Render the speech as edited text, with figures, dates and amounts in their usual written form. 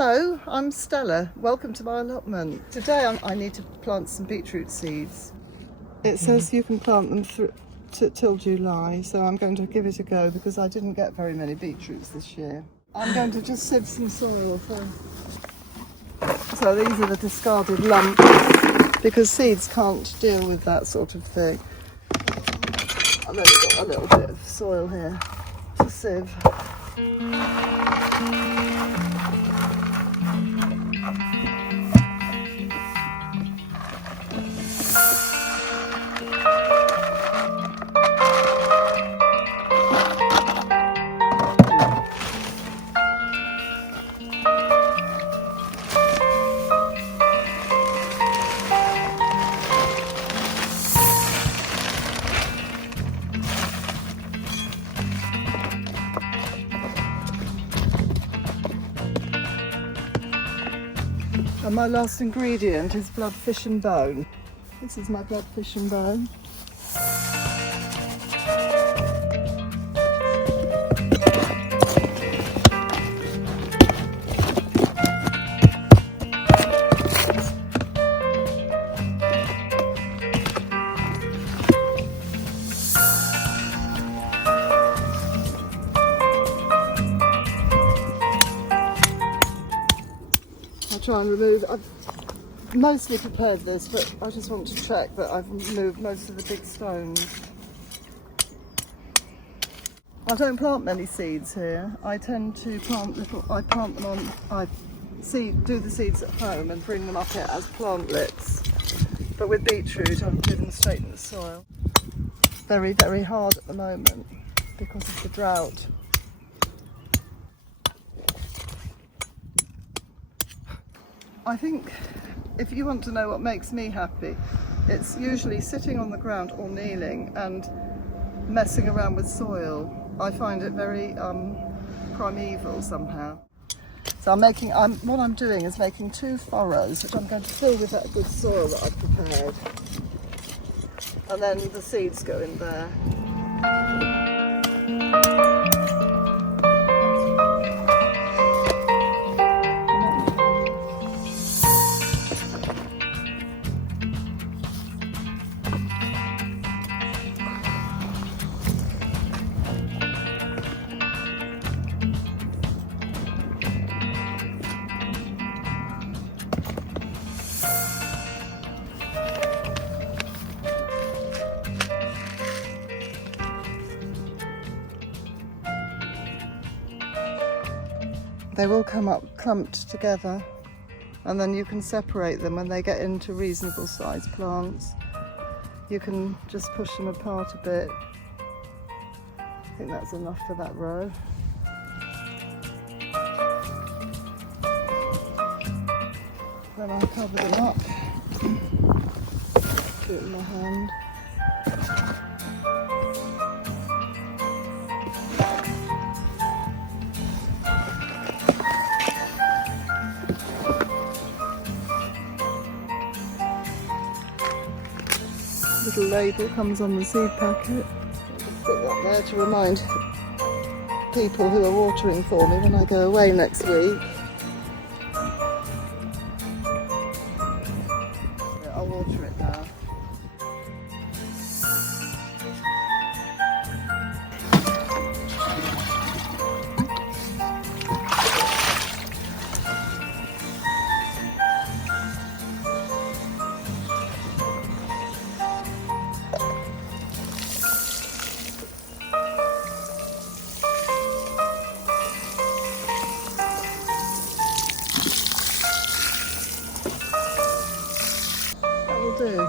Hello, I'm Stella. Welcome to my allotment. Today I need to plant some beetroot seeds. It says you can plant them till July, so I'm going to give it a go because I didn't get very many beetroots this year. I'm going to just sieve some soil so these are the discarded lumps because seeds can't deal with that sort of thing. I've only got a little bit of soil here to sieve. And my last ingredient is blood, fish and bone. This is my blood, fish and bone. Try and remove. I've mostly prepared this, but I just want to check that I've removed most of the big stones. I don't plant many seeds here. I tend to plant them on. Do the seeds at home and bring them up here as plantlets. But with beetroot, I do them straight in the soil. Very, very hard at the moment because of the drought. I think if you want to know what makes me happy, it's usually sitting on the ground or kneeling and messing around with soil. I find it very primeval somehow. So what I'm doing is making 2 furrows, which I'm going to fill with that good soil that I've prepared. And then the seeds go in there. They will come up clumped together, and then you can separate them when they get into reasonable sized plants. You can just push them apart a bit. I think that's enough for that row. Then I'll cover them up. Do it in my hand. Little label comes on the seed packet. I'll just stick that there to remind people who are watering for me when I go away next week. Yeah, I'll water it now. Do.